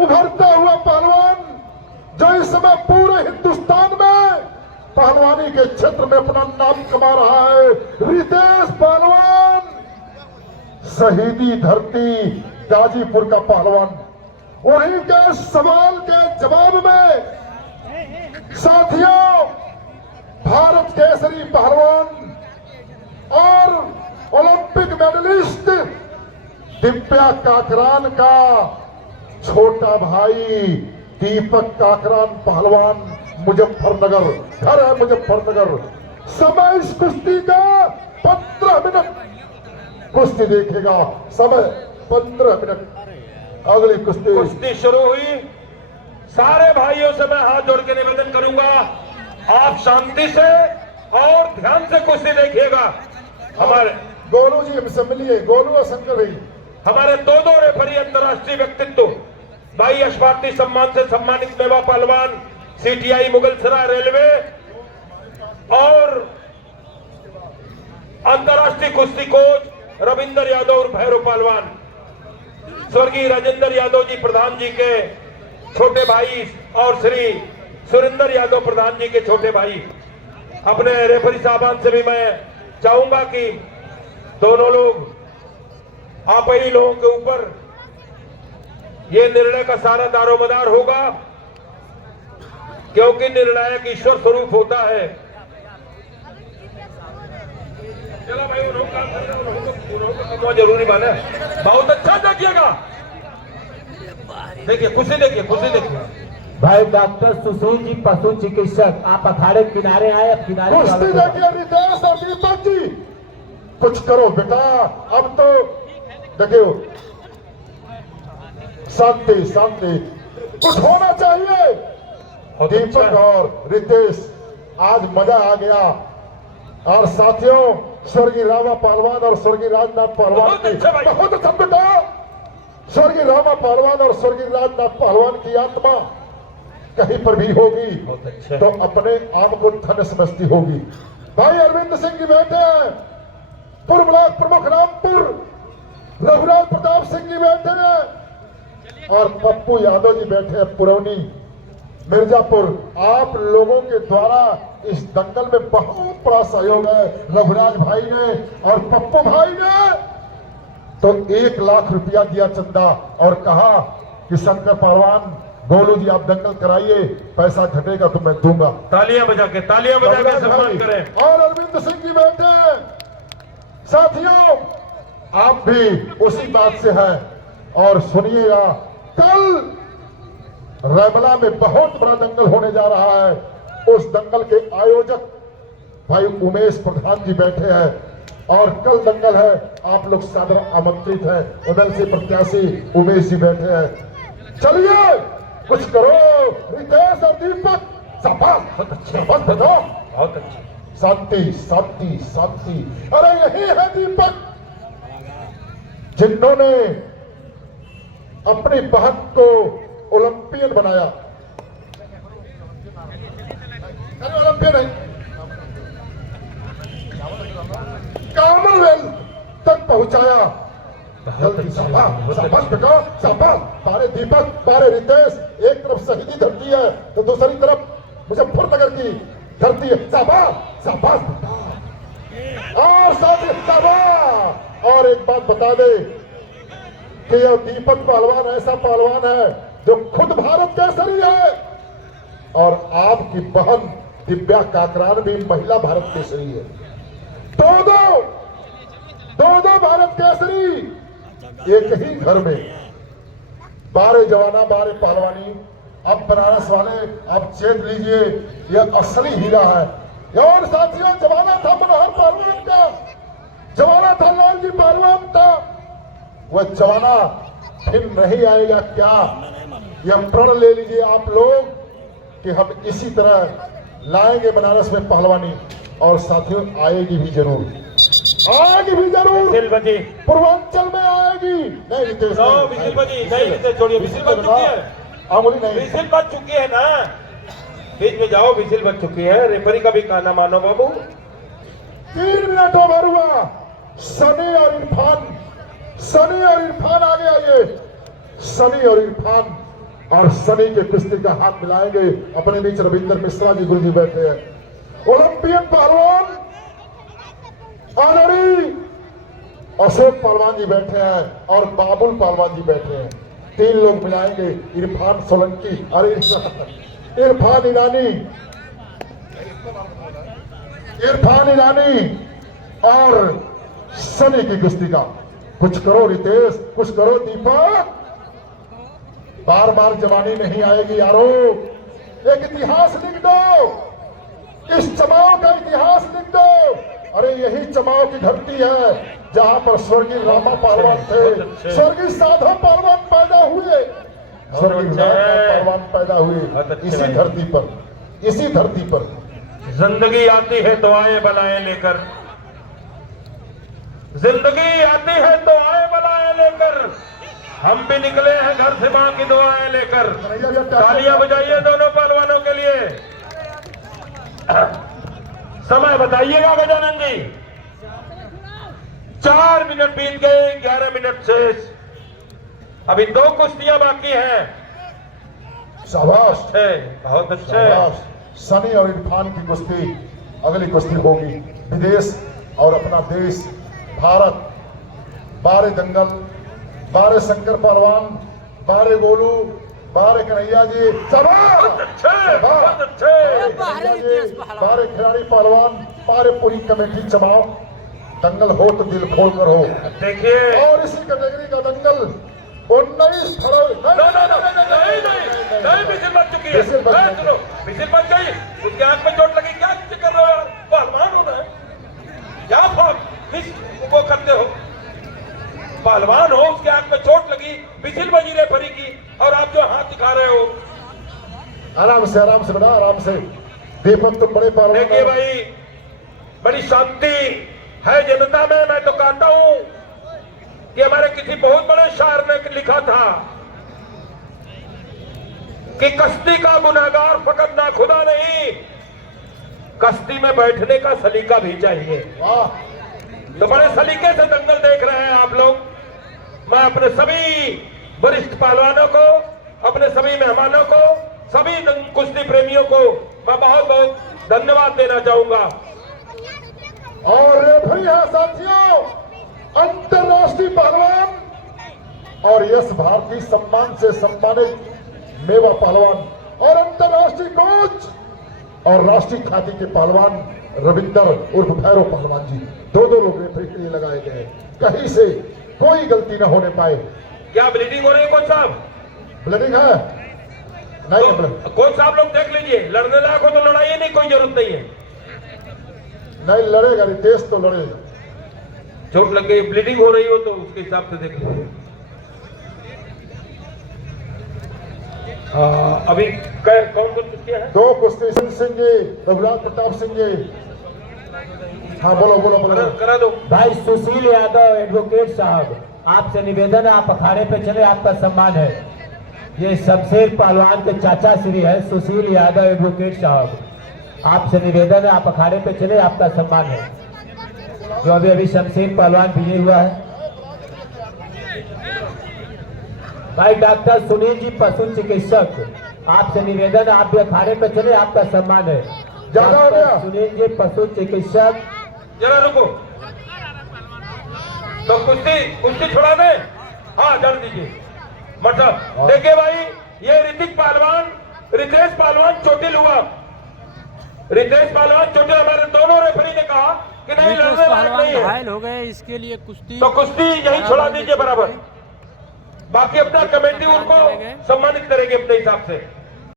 उभरता हुआ पहलवान जो इस समय पूरे हिंदुस्तान में पहलवानी के क्षेत्र में अपना नाम कमा रहा है, रितेश पहलवान, शहीदी धरती गाजीपुर का पहलवान। उन्हीं के सवाल के जवाब में साथियों, भारत केसरी पहलवान और ओलंपिक मेडलिस्ट दिव्या काकरान का छोटा भाई दीपक काकरान पहलवान, मुजफ्फरनगर, घर है मुजफ्फरनगर। समय इस कुश्ती का 15 मिनट कुश्ती देखेगा, समय 15 मिनट। अगली कुश्ती शुरू हुई। सारे भाइयों से मैं हाथ जोड़ के निवेदन करूंगा, आप शांति से और ध्यान से कुश्ती देखिएगा। हमारे गोलू जी हमसे मिलिए, गोलू और शंकर भाई। हमारे दो रेफरी अंतर्राष्ट्रीय व्यक्तित्व, भाई अशफाकती सम्मान से सम्मानित मेवा पहलवान, सीटीआई मुगलसराय रेलवे और अंतर्राष्ट्रीय कुश्ती कोच रविंदर यादव और भैरव पहलवान, स्वर्गीय राजेंद्र यादव जी प्रधान जी के छोटे भाई और श्री सुरेंद्र यादव प्रधान जी के छोटे भाई। अपने रेफरी साहबान से भी मैं चाहूंगा कि दोनों लोग आप ही लोगों के ऊपर ये निर्णय का सारा दारोमदार होगा, क्योंकि निर्णायक ईश्वर स्वरूप होता है। चलो भाई, उन्होंने जरूरी माना है। बहुत अच्छा देखिएगा, देखिए खुशी, देखिए खुशी, देखिए भाई डॉक्टर सुशील जी पशु चिकित्सक, आप अखाड़े किनारे आए, किनारे कुश्ती देखिए रितेश और दीपक जी, कुछ करो बेटा। अब तो देखियो, शांति शांति, कुछ होना चाहिए। दीपक और रितेश, आज मजा आ गया। और साथियों, स्वर्गीय रामा पहलवान और स्वर्गीय राजनाथ पहलवान की बहुत अच्छा बेटा, स्वर्गीय रामा पहलवान और स्वर्गीय राजनाथ पहलवान की आत्मा कहीं पर भी होगी तो अपने आप को धन्य समझती होगी। भाई अरविंद सिंह जी बैठे हैं, पूर्व ब्लॉक प्रमुख रामपुर, रघुराज प्रताप सिंह जी बैठे हैं और पप्पू यादव जी बैठे हैं पुरौनी मिर्जापुर। आप लोगों के द्वारा इस दंगल में बहुत बड़ा सहयोग है। रघुराज भाई ने और पप्पू भाई ने तो 1 लाख रुपया दिया चंदा और कहा कि शंकर पहलवान, गोलू जी आप दंगल कराइए, पैसा घटेगा तो मैं दूंगा। तालियां बजा के सम्मान करें। और अरविंद सिंह जी बैठे हैं। साथियों, आप भी उसी बात से हैं और सुनिएगा, कल रैमला में बहुत बड़ा दंगल होने जा रहा है। उस दंगल के आयोजक भाई उमेश प्रधान जी बैठे हैं और कल दंगल है, आप लोग सादर आमंत्रित हैं। उधर से प्रत्याशी उमेश जी बैठे हैं। चलिए कुछ करो रितेश और दीपक, शाबाश, बहुत अच्छे, बहुत बताओ, बहुत अच्छे। शांति शांति शांति। अरे यही है दीपक जिन्होंने अपनी बहन को ओलंपियन बनाया। अरे ओलंपियन नहीं, कॉमनवेल्थ तक पहुंचाया। शाबाश बेटा, शाबाश। पारे दीपक, पारे रितेश, एक तरफ शहीदी धरती है तो दूसरी तरफ मुजफ्फरनगर की धरती है। शाबाश शाबाश बेटा। और साथ ही शाबाश। और एक बात बता दे कि यह दीपक पहलवान ऐसा पहलवान है जो खुद भारत केसरी है और आपकी बहन दिव्या काकरान भी महिला भारत केसरी है। दो भारत केसरी एक ही घर में। 12 जवाना 12 पहलवानी। अब बनारस वाले आप चेत लीजिए, यह असली हीरा है। और साथियों, जमाना था मनोहर पहलवान का, जमाना था लालजी पहलवान का, वह जमाना फिर नहीं आएगा क्या? यह प्रण ले लीजिए आप लोग कि हम इसी तरह लाएंगे बनारस में पहलवानी। और साथियों, आएगी भी जरूर, आएगी भी जरूर, पूर्वांचल में आएगी। नहीं रितेश, नहीं छोड़िए, विसिल बज चुकी है, आंगुली नहीं, विसिल बज चुकी है ना, बीच में जाओ, विसिल बज चुकी है। रेफरी का भी कहना मानो बाबू। 3 मिनट ओवर हुआ। सनी और इरफान, सनी और इरफान आगे आइए। सनी और इरफान और सनी के कुश्ती का हाथ मिलाएंगे। अपने बीच रविंद्र मिश्रा जी गुरु जी बैठे हैं। ओलंपियन पहलवान ऑनरी अशोक पहलवान जी बैठे हैं और बाबुल पहलवान जी बैठे हैं। 3 लोग मिलाएंगे। इरफान सोलंकी, अरे इरफान ईरानी और सनी की कुश्ती का। कुछ करो रितेश, कुछ करो दीपक, बार बार जवानी नहीं आएगी यारो। एक इतिहास लिख दो, इस चमाव का इतिहास लिख दो। अरे यही चमाव की धरती है जहां पर स्वर्गीय रामा पहलवान थे, स्वर्गीय साधो पहलवान पैदा हुए, स्वर्गीय रामा पहलवान पैदा हुए इसी धरती पर, इसी धरती पर। जिंदगी आती है दुआएं बनाए लेकर, जिंदगी आती है दुआएं बनाए लेकर, हम भी निकले हैं घर से मां की दुआएं लेकर। तालियां बजाइए दोनों पहलवानों के लिए। समय बताइएगा गजानन जी। 4 मिनट बीत गए, 11 मिनट शेष। अभी 2 कुश्तियां बाकी हैं। शाबाश, बहुत अच्छे। शाबाश। सनी और इरफान की कुश्ती अगली कुश्ती होगी। विदेश और अपना देश भारत। 12 दंगल, 12 शंकर पहलवान, 12 गोलू, 12 कन्हैया जी, 12 खिलाड़ी पहलवान, 12 पूरी कमेटी चमाव। दंगल हो तो दिल खोल कर हो। देखिए, और इसी कैटेगरी का दंगल 19 फरवरी। नहीं, मिसिल बच चुकी है। सुनो, मिसिल बच गई, उसके आंख में चोट लगी। क्या कर रहे हो यार, पहलवान होना है क्या? वो करते हो, पहलवान हो, उसके आंख में चोट लगी, मिसिल बजी रेफरी की, और आप जो हाथ दिखा रहे हो। आराम से बना, आराम से। दीपक तो बड़े पहलवान। देखिए भाई, बड़ी शांति है जनता में। मैं तो कहता हूं कि हमारे किसी बहुत बड़े शायर ने लिखा था कि कश्ती का गुनहगार फकत ना खुदा नहीं, कश्ती में बैठने का सलीका भी चाहिए। वाह, तो बड़े सलीके से दंगल देख रहे हैं आप लोग। मैं अपने सभी वरिष्ठ पहलवानों को, अपने सभी मेहमानों को, सभी कुश्ती प्रेमियों को मैं बहुत बहुत धन्यवाद देना चाहूंगा। और रेफरी है साथियों अंतरराष्ट्रीय पहलवान और यश भारती सम्मान से सम्मानित मेवा पहलवान और अंतरराष्ट्रीय कोच और राष्ट्रीय ख्याति के पहलवान रविंदर उर्फ भैरव पहलवान जी। 2 लोग रेफरी के लिए लगाए गए। कहीं से कोई गलती न होने पाए। क्या ब्लीडिंग हो रही है कोच साहब? ब्लीडिंग है? नहीं तो कोच साहब लोग देख लीजिए, लड़ने लायक हो तो लड़ाइए, नहीं कोई जरूरत नहीं है। नहीं लड़ेगा, रितेश तो लड़ेगा। चोट लग गई, ब्लीडिंग हो रही हो तो उसके हिसाब से देख लीजिए। अभी कौन कुश्ती है? 2 कुश्ती सिंह जी, रघुराज प्रताप सिंह जी। हाँ बोलो। करा दो भाई सुशील यादव एडवोकेट साहब, आपसे निवेदन है, आप अखाड़े पे चले, आपका सम्मान है। ये शमशेर पहलवान के चाचा श्री है सुशील यादव एडवोकेट साहब, आपसे निवेदन है, आप अखाड़े पे चले, आपका सम्मान है। जो अभी शमशेर पहलवान विजय हुआ है। भाई डॉक्टर सुनील जी पशु चिकित्सक, आपसे निवेदन है, आप भी अखाड़े पे चले, आपका सम्मान है। ज्यादा हो गया। सुनील जी पशु चिकित्सक, जरा रुको, तो कुश्ती छुड़ा दे। हाँ जान दीजिए मतलब। देखिए भाई, ये ऋतिक पहलवान, रितेश पहलवान चोटिल हुआ। रितेश पहलवान चोटिल, हमारे दोनों रेफरी ने कहा कि नहीं लड़ने लायक नहीं है, घायल हो गए, इसके लिए कुश्ती तो कुश्ती यही छुड़ा दीजिए बराबर। बाकी अपना कमेटी उनको सम्मानित करेगी अपने हिसाब से।